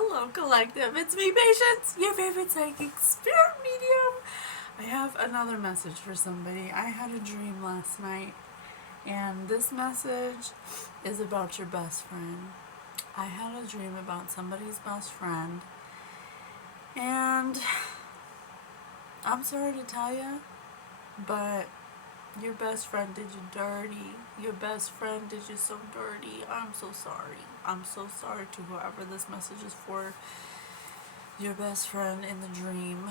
Hello, collective. It's me, Patience, your favorite psychic spirit medium. I have another message for somebody. I had a dream last night, and this message is about your best friend. I had a dream about somebody's best friend, and I'm sorry to tell you, but your best friend did you dirty. Your best friend did you so dirty. I'm so sorry. I'm so sorry to whoever this message is for. Your best friend in the dream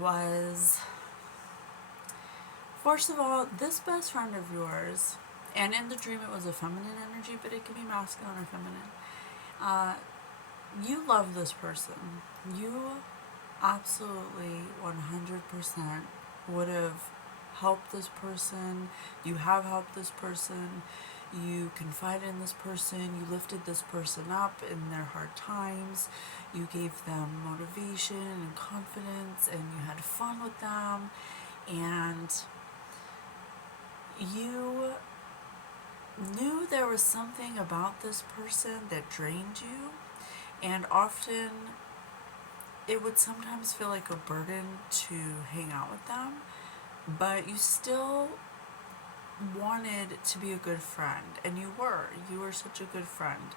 was, first of all, this best friend of yours, and in the dream it was a feminine energy, but it can be masculine or feminine. You love this person. You absolutely 100% would have helped this person. You have helped this person. You confided in this person. You lifted this person up in their hard times. You gave them motivation and confidence, and you had fun with them. And you knew there was something about this person that drained you, and often it would sometimes feel like a burden to hang out with them, but you still wanted to be a good friend, and you were such a good friend.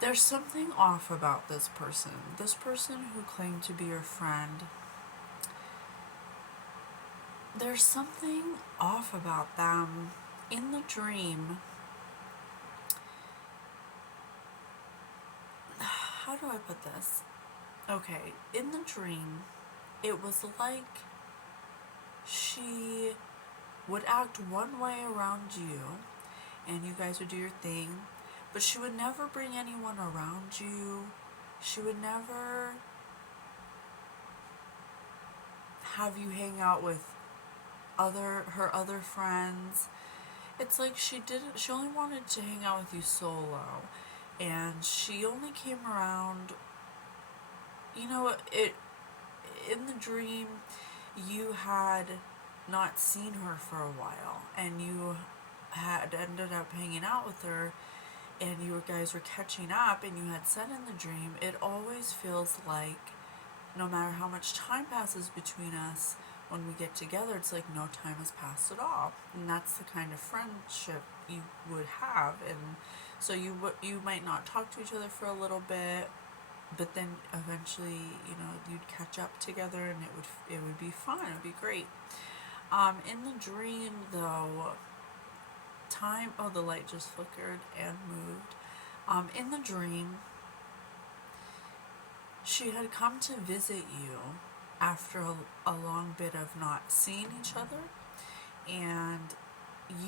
There's something off about this person who claimed to be your friend. There's something off about them. In the dream, how do I put this? Okay, in the dream, it was like she would act one way around you, and you guys would do your thing, but she would never bring anyone around you. She would never have you hang out with her other friends. It's like she only wanted to hang out with you solo, and she only came around, it in the dream you had not seen her for a while, and you had ended up hanging out with her, and you guys were catching up, and you had said in the dream, it always feels like no matter how much time passes between us, when we get together, it's like no time has passed at all. And that's the kind of friendship you would have. And so you might not talk to each other for a little bit, but then eventually, you'd catch up together, and it would be fun. It would be great. In the dream, though, the light just flickered and moved. In the dream, she had come to visit you after a long bit of not seeing each other, and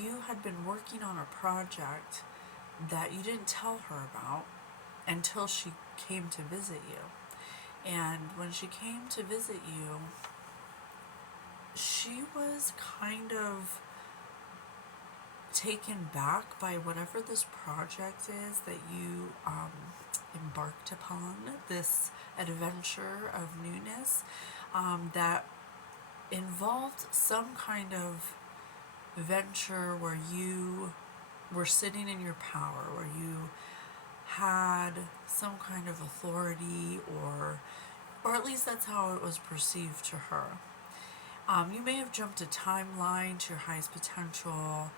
you had been working on a project that you didn't tell her about until she came to visit you. And when she came to visit you, she was kind of taken back by whatever this project is that you embarked upon, this adventure of newness that involved some kind of venture where you were sitting in your power, where you had some kind of authority, or at least that's how it was perceived to her. You may have jumped a timeline to your highest potential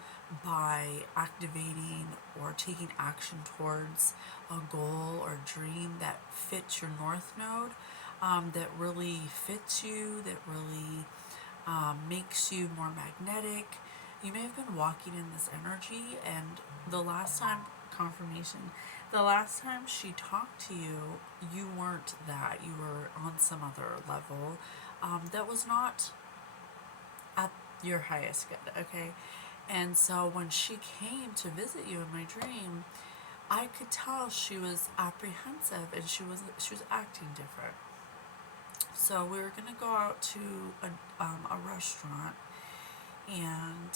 by activating or taking action towards a goal or dream that fits your north node, that really fits you, that really makes you more magnetic. You may have been walking in this energy, and the last time she talked to you, you weren't that. You were on some other level that was not at your highest good, okay? And so when she came to visit you in my dream, I could tell she was apprehensive, and she was acting different. So we were gonna go out to a restaurant, and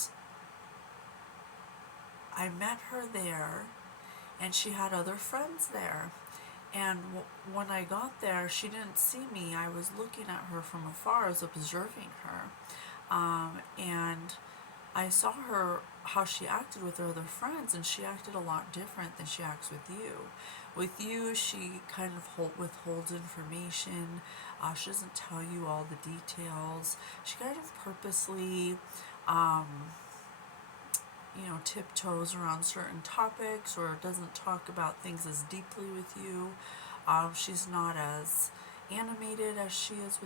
I met her there, and she had other friends there. And when I got there, she didn't see me. I was looking at her from afar. I was observing her. And I saw her how she acted with her other friends, and she acted a lot different than she acts with you. With you, she kind of withholds information. She doesn't tell you all the details. She kind of purposely, um, tiptoes around certain topics, or doesn't talk about things as deeply with you. She's not as animated as she is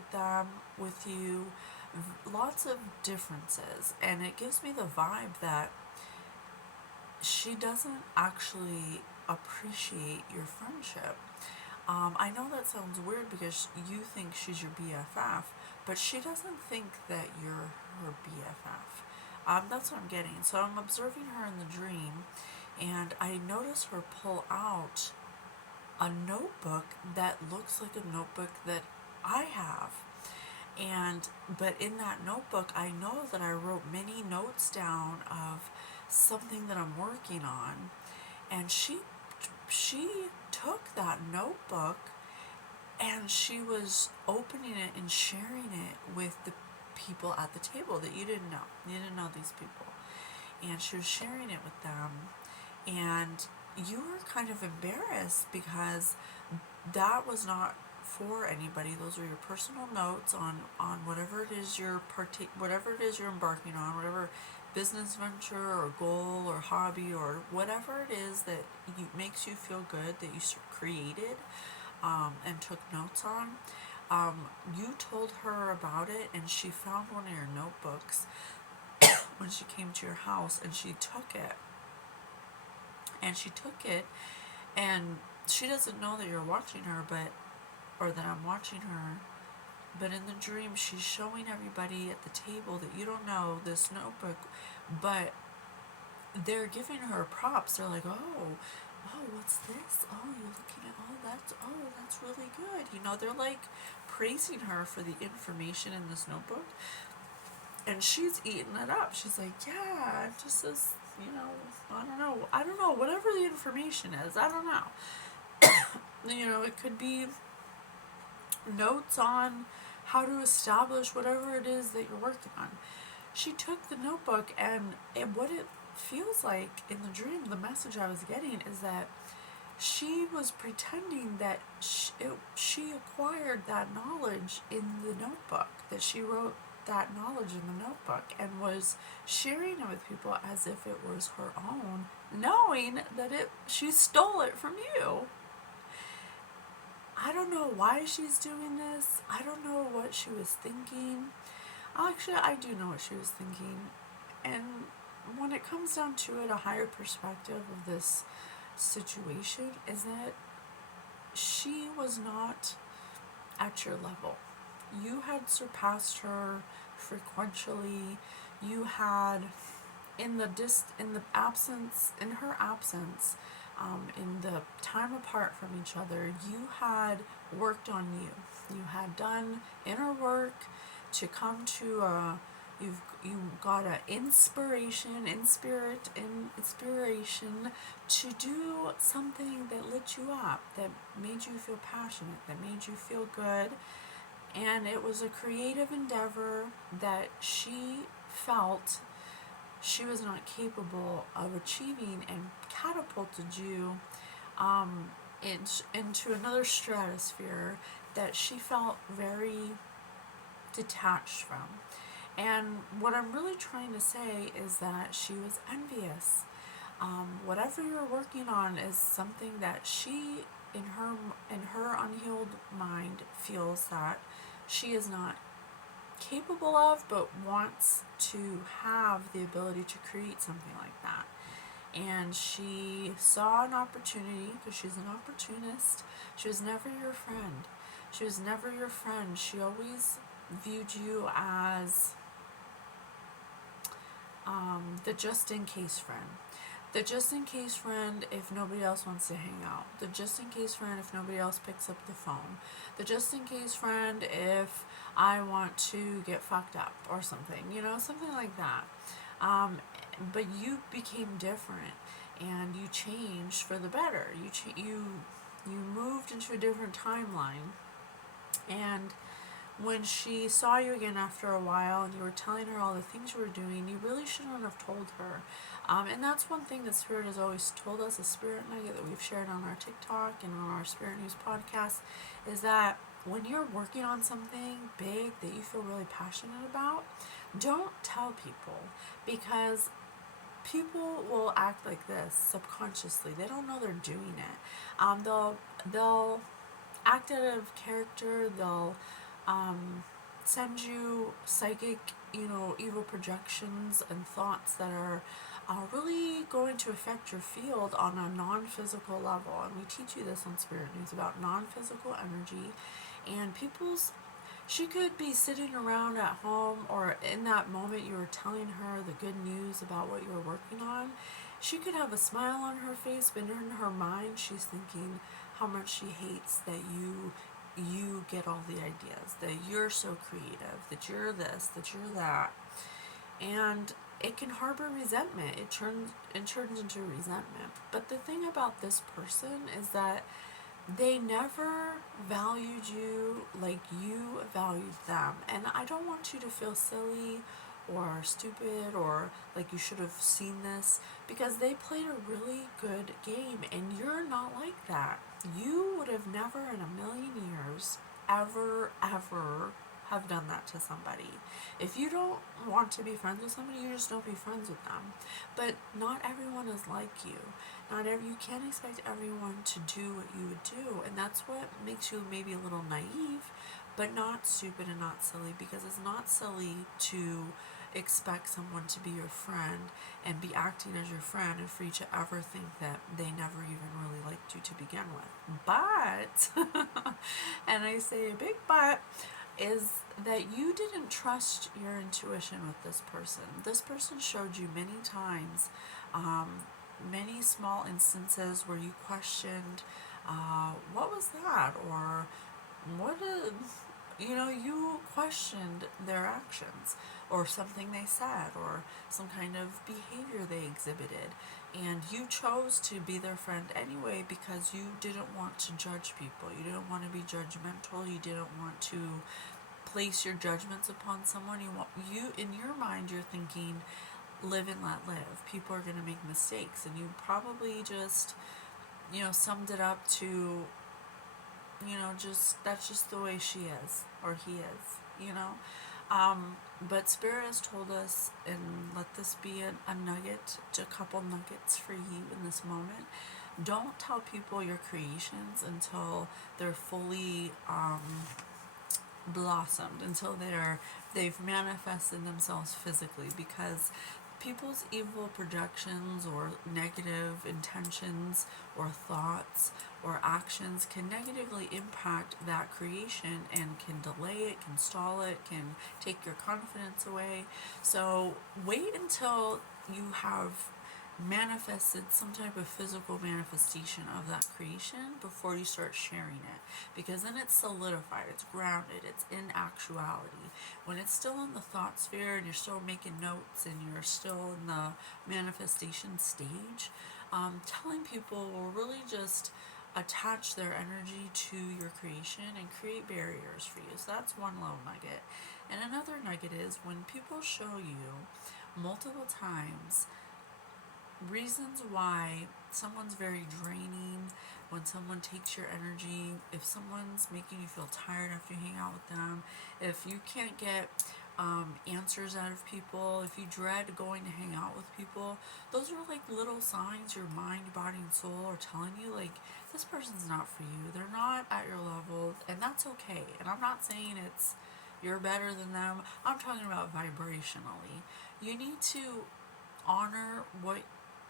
with you. Lots of differences, and it gives me the vibe that she doesn't actually appreciate your friendship. I know that sounds weird because you think she's your BFF, but she doesn't think that you're her BFF. That's what I'm getting. So I'm observing her in the dream, and I notice her pull out a notebook that looks like a notebook that I have. But in that notebook, I know that I wrote many notes down of something that I'm working on, and she took that notebook and she was opening it and sharing it with the people at the table that you didn't know. You didn't know these people. And she was sharing it with them. And you were kind of embarrassed because that was not for anybody. Those are your personal notes on whatever it is whatever it is you're embarking on, whatever business venture or goal or hobby or whatever it is that makes you feel good that you created, and took notes on. You told her about it, and she found one of your notebooks when she came to your house, and she took it. And she took it, and she doesn't know that you're watching her, or that I'm watching her. But in the dream, she's showing everybody at the table that you don't know this notebook, but they're giving her props. They're like, oh, what's this? Oh, you're looking at, that's really good. They're like praising her for the information in this notebook. And she's eating it up. She's like, yeah, just this, I don't know, whatever the information is, I don't know. It could be notes on how to establish whatever it is that you're working on. She took the notebook, and what it feels like in the dream, the message I was getting is that she was pretending that she acquired that knowledge in the notebook, that she wrote that knowledge in the notebook and was sharing it with people as if it was her own, knowing that she stole it from you. I don't know why she's doing this. I don't know what she was thinking. Actually, I do know what she was thinking. And when it comes down to it, a higher perspective of this situation is that she was not at your level. You had surpassed her frequentially. You had, in her absence, in the time apart from each other, you had worked on you. You had done inner work to come to you got an inspiration to do something that lit you up, that made you feel passionate, that made you feel good. And it was a creative endeavor that she felt she was not capable of achieving, and catapulted you into another stratosphere that she felt very detached from. And what I'm really trying to say is that she was envious. Whatever you're working on is something that she, in her unhealed mind, feels that she is not capable of, but wants to have the ability to create something like that. And she saw an opportunity, because she's an opportunist. She was never your friend. She always viewed you as the just-in-case friend. The just-in-case friend if nobody else wants to hang out. The just-in-case friend if nobody else picks up the phone. The just-in-case friend if I want to get fucked up or something. Something like that. But you became different, and you changed for the better. You moved into a different timeline. And when she saw you again after a while and you were telling her all the things you were doing, you really shouldn't have told her. And that's one thing that Spirit has always told us, a Spirit nugget that we've shared on our TikTok and on our Spirit News podcast, is that when you're working on something big that you feel really passionate about, don't tell people, because people will act like this subconsciously. They don't know they're doing it. They'll act out of character. They'll send you psychic, evil projections and thoughts that are really going to affect your field on a non-physical level. And we teach you this on Spirit News about non-physical energy. And she could be sitting around at home, or in that moment you were telling her the good news about what you were working on. She could have a smile on her face, but in her mind she's thinking how much she hates that you get all the ideas, that you're so creative, that you're this, that you're that. And it can harbor resentment. It turns into resentment. But the thing about this person is that they never valued you like you valued them. And I don't want you to feel silly or stupid or like you should have seen this, because they played a really good game and you're not like that. You would have never in a million years ever have done that to somebody. If you don't want to be friends with somebody, you just don't be friends with them. But not everyone is like you. You can't expect everyone to do what you would do, and that's what makes you maybe a little naive, but not stupid and not silly, because it's not silly to expect someone to be your friend and be acting as your friend and for you to ever think that they never even really liked you to begin with. But, and I say a big but, is that you didn't trust your intuition with this person. This person showed you many times, many small instances where you questioned, what was that? Or what did, you questioned their actions or something they said or some kind of behavior they exhibited. And you chose to be their friend anyway because you didn't want to judge people. You didn't want to be judgmental. You didn't want to place your judgments upon someone. You in your mind, you're thinking, live and let live. People are going to make mistakes. And you probably just, summed it up to, that's just the way she is or he is. But Spirit has told us, and let this be a nugget, a couple nuggets for you in this moment. Don't tell people your creations until they're fully blossomed, until they've manifested themselves physically, because people's evil projections or negative intentions or thoughts or actions can negatively impact that creation and can delay it, can stall it, can take your confidence away. So wait until you have manifested some type of physical manifestation of that creation before you start sharing it, because then it's solidified, it's grounded, it's in actuality. When it's still in the thought sphere and you're still making notes and you're still in the manifestation stage, telling people will really just attach their energy to your creation and create barriers for you. So that's one little nugget. And another nugget is when people show you multiple times reasons why someone's very draining, when someone takes your energy, if someone's making you feel tired after you hang out with them, if you can't get answers out of people, if you dread going to hang out with people, those are like little signs your mind, body, and soul are telling you, like, this person's not for you. They're not at your level, and that's okay. And I'm not saying you're better than them. I'm talking about vibrationally. You need to honor what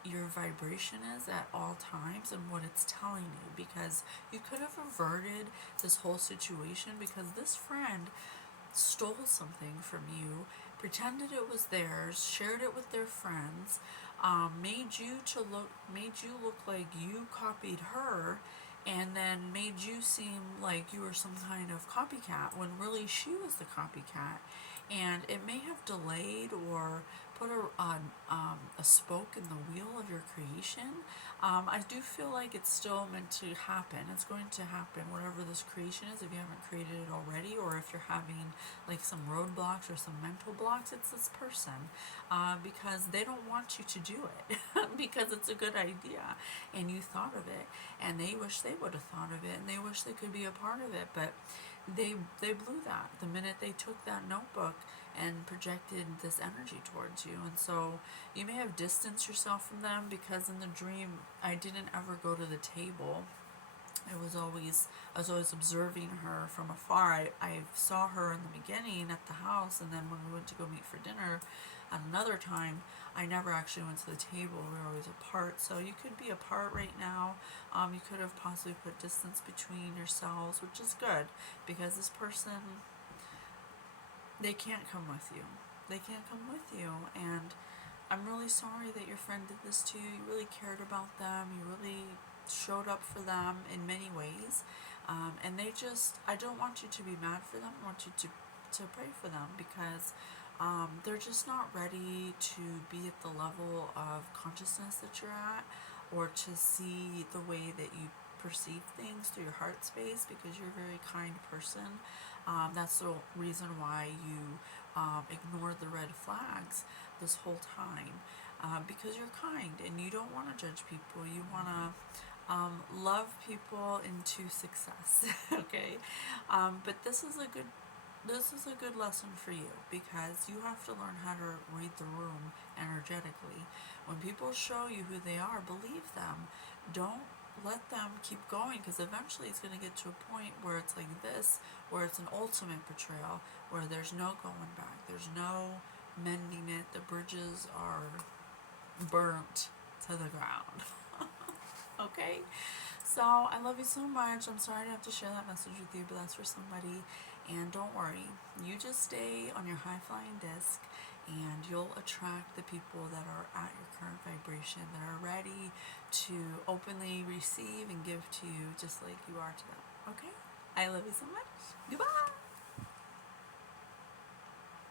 your vibration is at all times and what it's telling you, because you could have averted this whole situation because this friend stole something from you, pretended it was theirs, shared it with their friends, made you look like you copied her, and then made you seem like you were some kind of copycat when really she was the copycat. And it may have delayed or put a spoke in the wheel of your creation. I do feel like it's still meant to happen. It's going to happen, whatever this creation is, if you haven't created it already, or if you're having like some roadblocks or some mental blocks, it's this person, because they don't want you to do it because it's a good idea and you thought of it, and they wish they would have thought of it, and they wish they could be a part of it, but they blew that the minute they took that notebook and projected this energy towards you. And so you may have distanced yourself from them, because in the dream I didn't ever go to the table. I was always observing her from afar. I saw her in the beginning at the house, and then when we went to go meet for dinner at another time, I never actually went to the table. We were always apart. So you could be apart right now. You could have possibly put distance between yourselves, which is good, because this person, they can't come with you. They can't come with you, and I'm really sorry that your friend did this to you. You really cared about them. You really showed up for them in many ways, and I don't want you to be mad for them. I want you to pray for them, because they're just not ready to be at the level of consciousness that you're at, or to see the way that you perceive things through your heart space, because you're a very kind person. That's the reason why you ignored the red flags this whole time, because you're kind and you don't want to judge people. You want to love people into success. Okay, but this is a good lesson for you, because you have to learn how to read the room energetically. When people show you who they are, believe them. Don't let them keep going, because eventually it's going to get to a point where it's like this, where it's an ultimate betrayal, where there's no going back, there's no mending it. The bridges are burnt to the ground. Okay, so I love you so much. I'm sorry to have to share that message with you, but that's for somebody. And don't worry, you just stay on your high flying disc, and you'll attract the people that are at your current vibration, that are ready to openly receive and give to you just like you are to them. Okay, I love you so much. Goodbye.